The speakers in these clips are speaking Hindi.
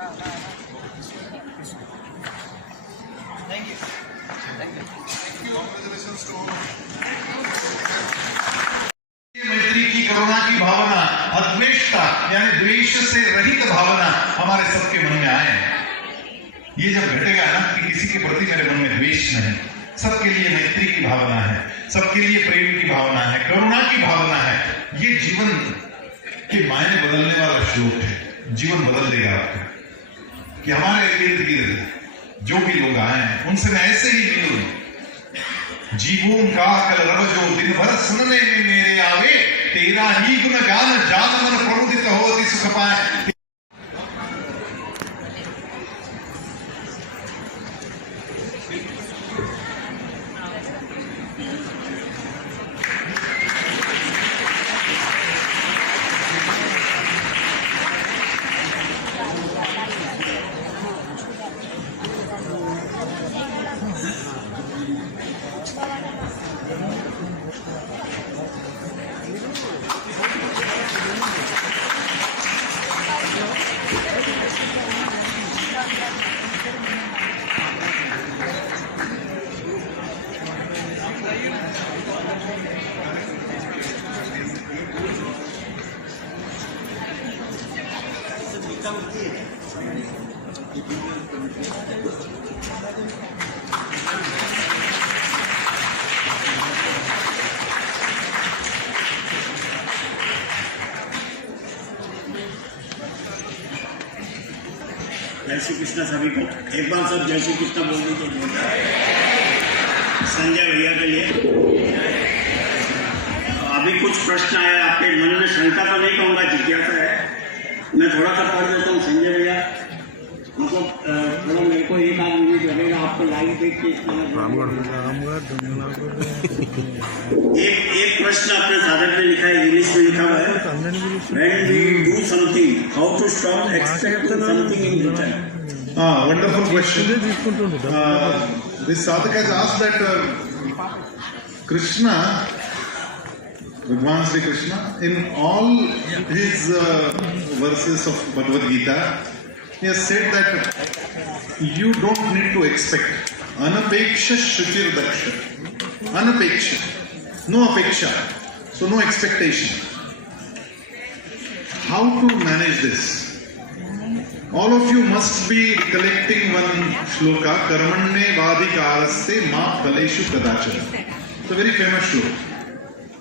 मैत्री की, करुणा की भावना, अद्वेषता यानी द्वेष से रहित भावना हमारे सबके मन में आए। ये जब घटेगा ना कि किसी के प्रति मेरे मन में द्वेष नहीं, सबके लिए मैत्री की भावना है, सबके लिए प्रेम की भावना है, करुणा की भावना है, ये जीवन के मायने बदलने वाला श्लोक है। जीवन बदल देगा आपका कि हमारे इर्द गिर्द जो भी लोग आए हैं उनसे मैं ऐसे ही मिलूं। जीवों का कलरव जो दिन भर सुनने में मेरे आवे, तेरा ही गुण गान जान मन प्रमुदित होती सुख पाए। जय श्री कृष्ण सभी को। एक बार सब जय श्री कृष्ण बोल दीजिए। संजय भैया के लिए अभी कुछ प्रश्न आया आपके मन में, शंका तो नहीं कहूँगा, जिज्ञासा है। मैं थोड़ा सा पढ़ देता हूँ। संजय भैया मतलब थोड़ा मेरे को एक आध मिनट लगेगा आपको लाइव देख के। एक प्रश्न अपने साधक ने लिखा है, इंग्लिश में लिखा हुआ है, When we do something, how to stop expecting something in return? Wonderful question. This sadhak has asked that Krishna, Bhagwan Sri Krishna, in all his verses of Bhagavad Gita, he has said that you don't need to expect. Anapeksha shuchir daksha. Anapeksha. No apeksha. So no expectation. How to manage this? All of you must be recollecting one shloka, Karmanye vadikaraste ma phaleshu kadachana. It's a very famous shloka.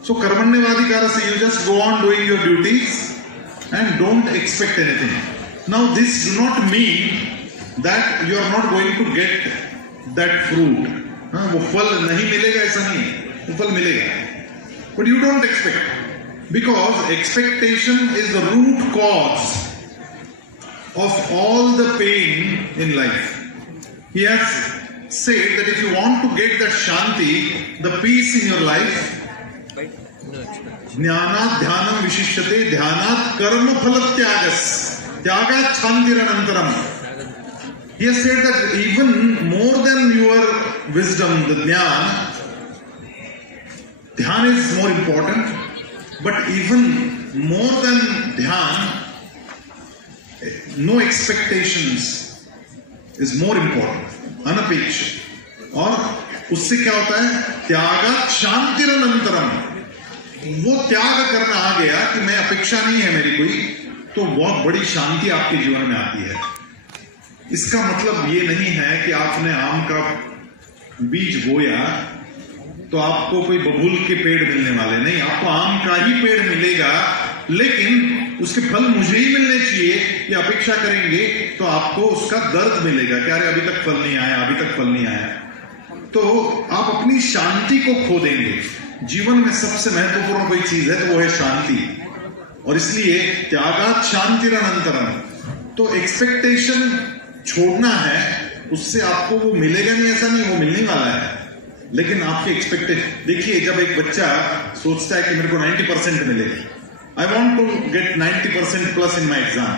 So Karmanye vadikaraste, you just go on doing your duties and don't expect anything. Now this do not mean that you are not going to get that fruit. वो फल नहीं मिलेगा ऐसा नहीं, वो फल मिलेगा. But you don't expect. Because expectation is the root cause of all the pain in life. He has said that if you want to get that shanti, the peace in your life, jnanat dhyanam vishishyate, dhyanat karma phalatyagas, tyagat shantiranantaram. He has said that even more than your wisdom, the dhyan is more important. But even more than dhyan, no expectations is more important. अनपेक्ष. और उससे क्या होता है? त्यागात शांतिरनंतरम. वो त्याग करना आ गया कि मैं अपेक्षा नहीं है मेरी कोई, तो बहुत बड़ी शांति आपके जीवन में आती है. इसका मतलब ये नहीं है कि आपने आम का बीज बोया तो आपको कोई बबूल के पेड़ मिलने वाले नहीं. आपको आम का ही पेड़ मिलेगा, लेकिन उसके फल मुझे ही मिलने चाहिए, ये अपेक्षा करेंगे तो आपको उसका दर्द मिलेगा कि अरे अभी तक फल नहीं आया, अभी तक फल नहीं आया. तो आप अपनी शांति को खो देंगे. जीवन में सबसे महत्वपूर्ण कोई चीज है तो वो है शांति. और इसलिए त्यागात शांतिरनंतरम. तो एक्सपेक्टेशन छोड़ना है, उससे आपको वो मिलेगा नहीं ऐसा नहीं, वो मिलने वाला है. लेकिन आपके एक्सपेक्टेशन देखिए, जब एक बच्चा सोचता है कि मेरे को 90% मिलेगा, I want to get 90% plus in my exam,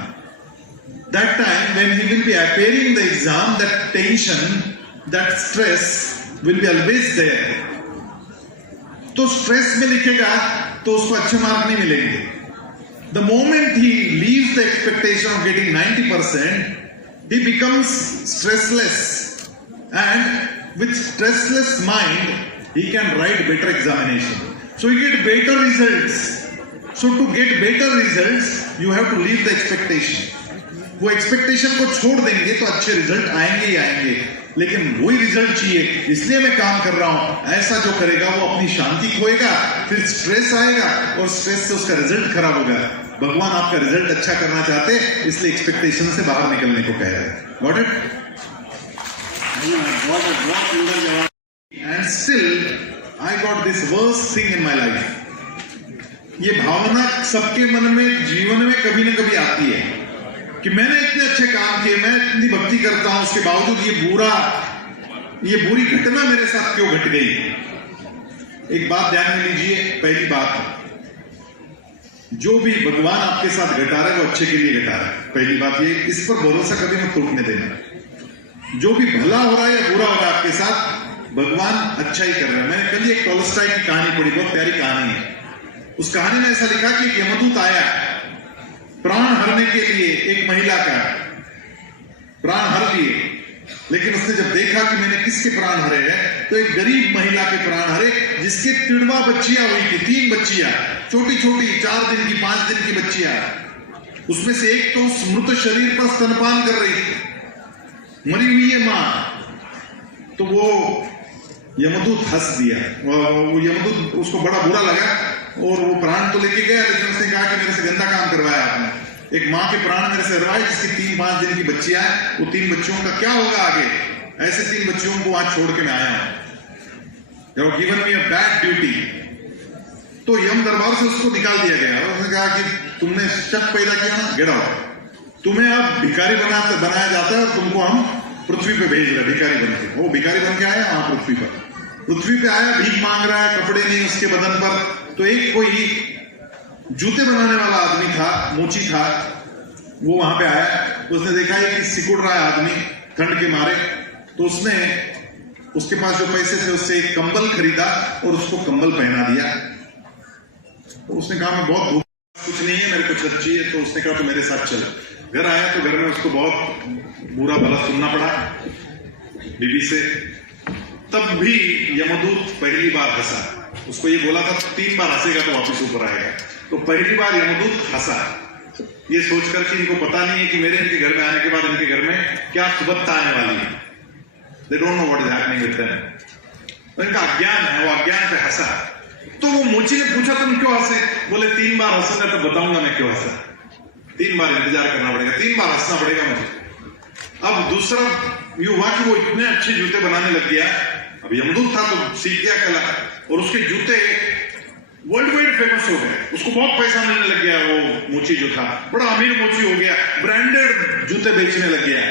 that time when he will be appearing the exam, that tension, that stress will be always there. तो स्ट्रेस में लिखेगा तो उसको अच्छे मार्क नहीं मिलेंगे. The moment he leaves the expectation of getting 90%, he becomes stressless, and with stressless mind he can write better examination, so he get better results. So to get better results you have to leave the expectation. वो एक्सपेक्टेशन को छोड़ देंगे तो अच्छे रिजल्ट आएंगे ही आएंगे, लेकिन वही रिजल्ट चाहिए इसलिए मैं काम कर रहा हूं, ऐसा जो करेगा वो अपनी शांति खोएगा, फिर स्ट्रेस आएगा और स्ट्रेस से उसका रिजल्ट खराब होगा। भगवान आपका रिजल्ट अच्छा करना चाहते हैं, इसलिए एक्सपेक्टेशन से बाहर निकलने को कह रहे हैं। Got it? And still I got this worst thing in my life. ये भावना सबके मन में जीवन में कभी ना कभी आती है कि मैंने इतने अच्छे काम किए, मैं इतनी भक्ति करता हूं, उसके बावजूद ये बुरी घटना मेरे साथ क्यों घट गई। एक बात ध्यान में लीजिए, पहली बात, जो भी भगवान आपके साथ घटा रहा है वो अच्छे के लिए घटा रहा है। पहली बात ये, इस पर भरोसा कभी मत टूटने देना। जो भी भला हो रहा है या बुरा हो रहा है आपके साथ, भगवान अच्छा ही कर रहा है। मैंने कल एक टॉलस्टॉय की कहानी पढ़ी, बहुत प्यारी कहानी है। उस कहानी में ऐसा लिखा कि यमदूत आया प्राण हरने के लिए, एक महिला का प्राण हर लिए, लेकिन उसने जब देखा कि मैंने किसके प्राण हरे हैं, तो एक गरीब महिला के प्राण हरे जिसके तिड़वा बच्चियां हुई थी, 3 बच्चियां, छोटी छोटी 4 दिन की 5 दिन की बच्चियां। उसमें से एक तो उस मृत शरीर पर स्तनपान कर रही थी, मरी हुई है मां। तो वो यमदूत हंस दिया, वो यमदूत उसको बड़ा बुरा लगा और वो प्राण तो लेके गया, लेकिन उसने कहा कि मेरे से गंदा काम करवाया आपने। एक माँ के प्राण मेरे से हरवाए जिसकी 3-5 दिन की बच्चियां हैं, वो 3 बच्चियों का क्या होगा आगे। ऐसे 3 बच्चियों को आज छोड़ के मैं आया हूं, given me a bad duty. तो यम दरबार से उसको निकाल दिया गया और उसने कहा कि तुमने शक पैदा किया ना, गेट आउट। तुम्हें अब भिखारी बनाया जाता है और तुमको हम पृथ्वी पे भेज रहे भिखारी बन के। वो भिखारी बन के आया वहां पृथ्वी पे आया, भीख मांग रहा है, कपड़े नहीं उसके बदन पर। तो एक कोई जूते बनाने वाला आदमी था, मोची था, वो वहां पे आया। उसने देखा है कि सिकुड़ रहा है आदमी ठंड के मारे, तो उसने उसके पास जो पैसे थे उससे एक कंबल खरीदा और उसको कंबल पहना दिया। तो उसने कहा मैं बहुत धूप, कुछ नहीं है, मेरे को छत चाहिए। तो उसने कहा तो मेरे साथ चल। घर आया तो घर में उसको बहुत बुरा भला सुनना पड़ा बीबी से। तब भी यमदूत पहली बार हंसा। उसको ये बोला था 3 बार हंसेगा तो वापस ऊपर आएगा। तो पहली बार यमदूत हंसा, ये सोचकर कि इनको पता नहीं है कि मेरे इनके घर में आने के बाद इनके घर में क्या सुबत्ता आने वाली है। They don't know what is happening with them. इनका अज्ञान है, वो अज्ञान पे हंसा। तो वो मोची ने पूछा तुम क्यों हंसे? बोले 3 बार हंसूंगा तो बताऊंगा मैं क्यों हंसा। 3 बार इंतजार करना पड़ेगा, 3 बार हंसना पड़ेगा मुझे। अब दूसरा ये हुआ कि वो इतने अच्छे जूते बनाने लग गया। अब यमदूत था तो सीख गया कला, और उसके जूते वर्ल्ड वाइड फेमस हो गए। उसको बहुत पैसा मिलने लग गया। वो मोची जो था बड़ा अमीर मोची हो गया, ब्रांडेड जूते बेचने लग गया।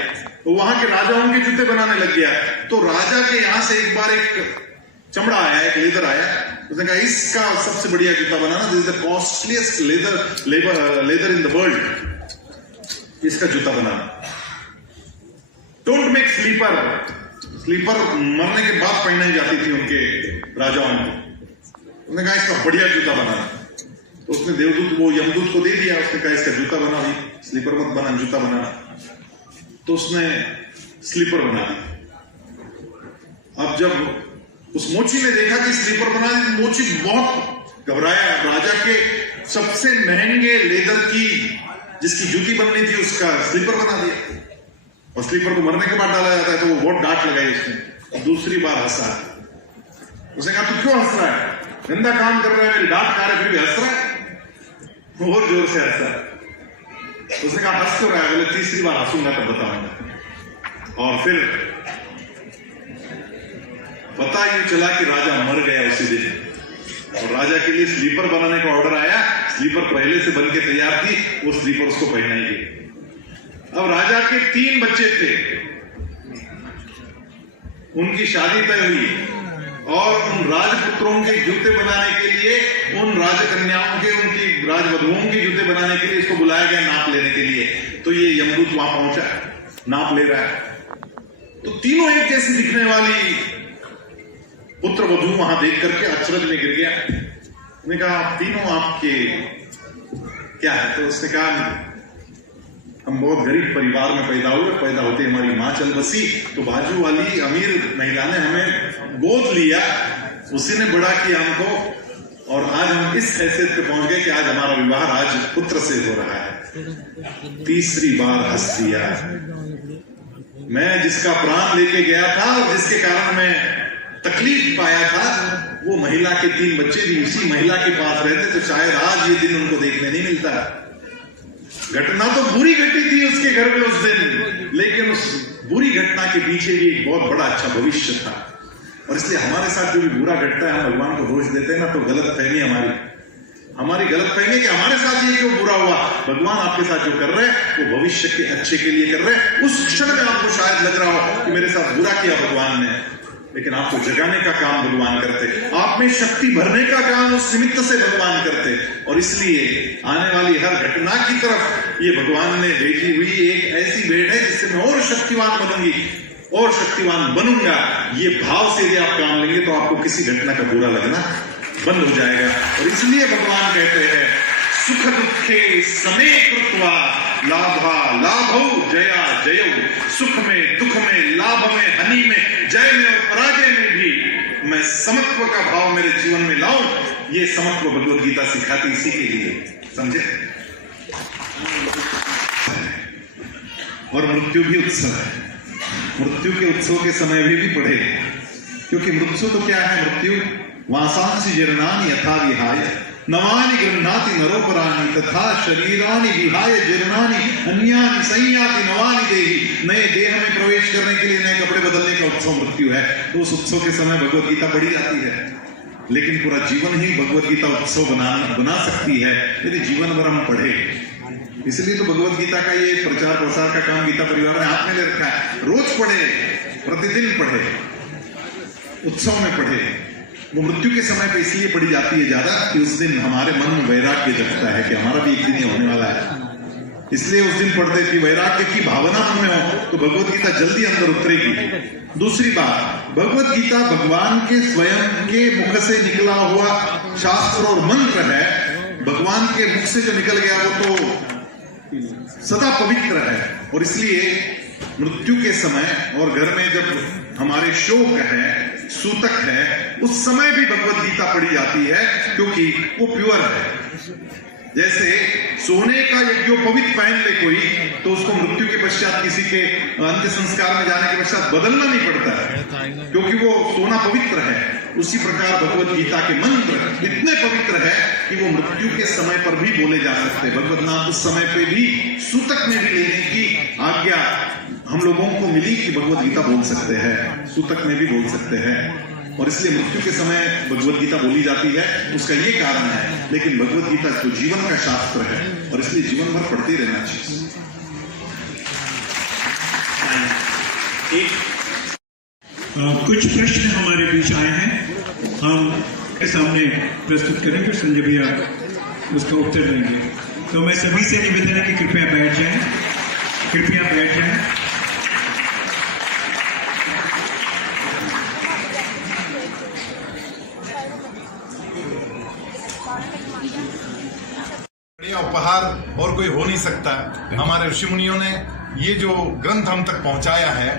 वो वहां के राजाओं के जूते बनाने लग गया। तो राजा के यहां से एक बार एक चमड़ा आया, एक लेदर आया। उसने कहा इसका सबसे बढ़िया जूता बनाना, this is the costliest leather in the world, इसका जूता बनाना। डोंट मेक स्लीपर मरने के बाद पहनाई जाती थी उनके राजाओं को। उसने कहा इसका बढ़िया जूता बनाना। तो उसने देवदूत वो यमदूत को दे दिया। उसने कहा इसका जूता बना, स्लीपर मत बना, जूता बनाना। तो उसने स्लीपर बना दी। अब जब उस मोची ने देखा कि स्लीपर बना दी तो मोची बहुत घबराया। राजा के सबसे महंगे लेदर की जिसकी जूती बननी थी उसका स्लीपर बना दिया। और स्लीपर को मरने के बाद डाला जाता है, तो वो बहुत डांट लगाई उसने। दूसरी बार हंसा। उसने कहा तू क्यों हंस रहा है? गंदा काम कर रहा है, मेरी डांट खा रहा है, फिर भी हंस रहा है। और जोर से हंसा। उसने कहा हंस क्यों रहा है? बोले 3री बार हंसूंगा तब बताऊंगा। और फिर पता ही चला कि राजा मर गया उसी दिन। और राजा के लिए स्लीपर बनाने का ऑर्डर आया। स्लीपर पहले से बन के तैयार थी, वो स्लीपर उसको पहनाई गई। अब राजा के 3 बच्चे थे, उनकी शादी तय हुई और उन राजपुत्रों के जूते बनाने के लिए, उन राजकन्याओं के, उनकी राजवधुओं के जूते बनाने के लिए इसको बुलाया गया नाप लेने के लिए। तो ये यमदूत वहां पहुंचा, नाप ले रहा है। तो तीनों एक जैसी दिखने वाली पुत्र वधु वहां देख करके अचरज में गिर गया। उसने कहा तीनों आपके क्या है? तो उसने कहा हम बहुत गरीब परिवार में पैदा हुए, पैदा होते हमारी माँ चल बसी, तो बाजू वाली अमीर महिला ने हमें गोद लिया, उसी ने बड़ा किया हमको, और आज हम इस हैसियत पे पहुंच गए कि आज हमारा विवाह आज पुत्र से हो रहा है। तीसरी बार हंस दिया। मैं जिसका प्राण लेके गया था और जिसके कारण मैं तकलीफ पाया था, वो महिला के 3 बच्चे भी उसी महिला के पास रहते, तो शायद आज ये दिन उनको देखने नहीं मिलता। घटना तो बुरी घटी थी उसके घर में उस दिन, लेकिन उस बुरी घटना के पीछे भी एक बहुत बड़ा अच्छा भविष्य था। और इसलिए हमारे साथ जो भी बुरा घटता है, हम भगवान को दोष देते हैं ना, तो गलत फहमी हमारी गलत फहमी कि हमारे साथ ये क्यों बुरा हुआ। भगवान आपके साथ जो कर रहे हैं वो भविष्य के अच्छे के लिए कर रहे हैं। उस क्षण में आपको शायद लग रहा हो कि मेरे साथ बुरा किया भगवान ने, लेकिन आपको जगाने का काम भगवान करते, आप में शक्ति भरने का काम उस निमित्त से भगवान करते। और इसलिए आने वाली हर घटना की तरफ ये भगवान ने भेजी हुई एक ऐसी भेंट है जिससे मैं और शक्तिवान बनूंगी और शक्तिवान बनूंगा। ये भाव से यदि आप काम लेंगे तो आपको किसी घटना का बुरा लगना बंद हो जाएगा। और इसलिए भगवान कहते हैं सुख दुखे समे कृत्वा लाभा लाभौ जया जयौ। सुख में, दुख में, लाभ में, हानि में, जय में और पराजय में भी मैं समत्व का भाव मेरे जीवन में लाऊं। ये समत्व भगवत गीता सिखाती इसी के लिए, समझे। और मृत्यु भी उत्सव है। मृत्यु के उत्सव के समय भी पढ़े, क्योंकि मृत्यु तो क्या है, मृत्यु वासांसि जीर्णानि यथा विहाय नवानि गृह्णाति नरोपराणि तथा शरीरानि विहाय जीर्णानि अन्यानि संयाति नवानि देहि। नए देह में प्रवेश करने के लिए नए कपड़े बदलने का उत्सव मृत्यु है। तो उस उत्सव के समय भगवत गीता पढ़ी जाती है, लेकिन पूरा जीवन ही भगवत गीता उत्सव बना सकती है यदि जीवन भर हम पढ़े। इसलिए तो भगवत गीता का ये प्रचार प्रसार का काम गीता परिवार ने हाथ में ले रखा है। रोज पढ़े, प्रतिदिन पढ़े, उत्सव में पढ़े। वो मृत्यु के समय पे इसलिए पढ़ी जाती है ज्यादा कि उस दिन हमारे मन में वैराग्य जगता है कि हमारा भी एक दिन होने वाला है। इसलिए उस दिन पढ़ते कि वैराग्य की भावना मन में हो तो भगवत गीता जल्दी अंदर उतरेगी। दूसरी बात, भगवत गीता भगवान के स्वयं के मुख से निकला हुआ शास्त्र और मंत्र है। भगवान के मुख से जो निकल गया वो तो सदा पवित्र है। और इसलिए मृत्यु के समय और घर में जब हमारे शोक है, सूतक है, उस समय भी भगवत गीता पढ़ी जाती है, क्योंकि वो प्योर है। जैसे सोने का यज्ञोपवीत पहन ले कोई, तो उसको मृत्यु के पश्चात किसी के अंत्य संस्कार में जाने के पश्चात बदलना नहीं पड़ता है, क्योंकि वो सोना पवित्र है। उसी प्रकार भगवत गीता के मंत्र इतने पवित्र है कि वो मृत्यु के समय पर भी बोले जा सकते हैं। भगवत नाम उस समय पे भी सूतक में भी लेने की आज्ञा हम लोगों को मिली कि भगवत गीता बोल सकते हैं, सूतक में भी बोल सकते हैं। और इसलिए मृत्यु के समय भगवत गीता बोली जाती है, उसका ये कारण है। लेकिन भगवत गीता तो जीवन का शास्त्र है और इसलिए जीवन भर पढ़ते रहना चाहिए। कुछ प्रश्न हमारे बीच आए हैं, हम के सामने प्रस्तुत करेंगे, संजय भैया उसका उत्तर देंगे। तो मैं सभी से निवेदन है कि कृपया बैठ जाएं, कृपया बैठ जाएं। उपहार और कोई हो नहीं सकता। हमारे ऋषि मुनियों ने ये जो ग्रंथ हम तक पहुंचाया है,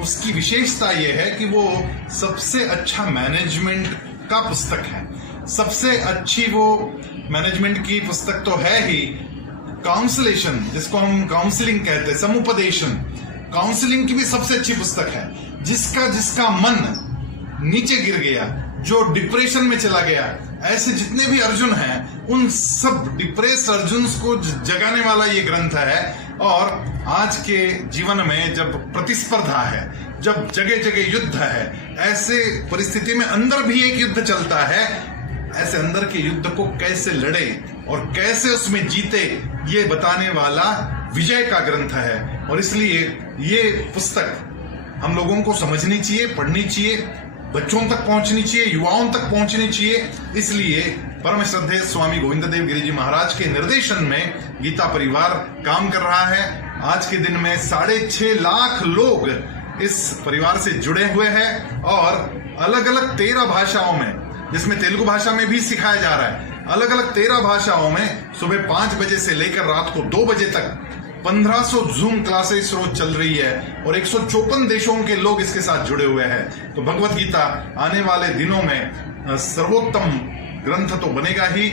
उसकी विशेषता ये है कि वो सबसे अच्छा मैनेजमेंट का पुस्तक है। सबसे अच्छी वो मैनेजमेंट की पुस्तक तो है ही। काउंसलेशन, जिसको हम काउंसलिंग कहते हैं, समुपदेशन, काउंसलिंग की भी सबसे अच्छी पुस्तक है। जिसका मन नीचे गिर गया, जो डिप्रेशन में चला गया, ऐसे जितने भी अर्जुन हैं, उन सब डिप्रेस अर्जुन को जगाने वाला ये ग्रंथ है। और आज के जीवन में जब प्रतिस्पर्धा है, जब जगह जगह युद्ध है, ऐसे परिस्थिति में अंदर भी एक युद्ध चलता है, ऐसे अंदर के युद्ध को कैसे लड़े और कैसे उसमें जीते, ये बताने वाला विजय का ग्रंथ है। और इसलिए ये पुस्तक हम लोगों को समझनी चाहिए, पढ़नी चाहिए, बच्चों तक पहुंचनी चाहिए, युवाओं तक पहुंचनी चाहिए। इसलिए परम श्रद्धेय स्वामी गोविंद देव गिरि जी महाराज के निर्देशन में गीता परिवार काम कर रहा है। आज के दिन में 6.5 लाख लोग इस परिवार से जुड़े हुए हैं और अलग अलग 13 भाषाओं में, जिसमें तेलुगु भाषा में भी सिखाया जा रहा है, अलग अलग 13 भाषाओं में सुबह 5 बजे से लेकर रात को 2 बजे तक 1500 जूम क्लासेस रोज चल रही है और 154 देशों के लोग इसके साथ जुड़े हुए हैं। तो भगवत गीता आने वाले दिनों में सर्वोत्तम ग्रंथ तो बनेगा ही,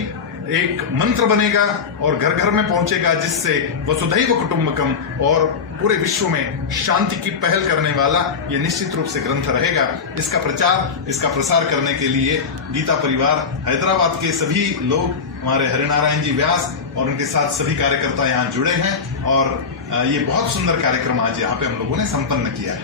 एक मंत्र बनेगा और घर घर में पहुंचेगा, जिससे वसुधैव कुटुंबकम और पूरे विश्व में शांति की पहल करने वाला ये निश्चित रूप से ग्रंथ रहेगा। इसका प्रचार, इसका प्रसार करने के लिए गीता परिवार हैदराबाद के सभी लोग, हमारे हरिनारायण जी व्यास और उनके साथ सभी कार्यकर्ता यहाँ जुड़े हैं और ये बहुत सुंदर कार्यक्रम आज यहाँ पे हम लोगों ने संपन्न किया है।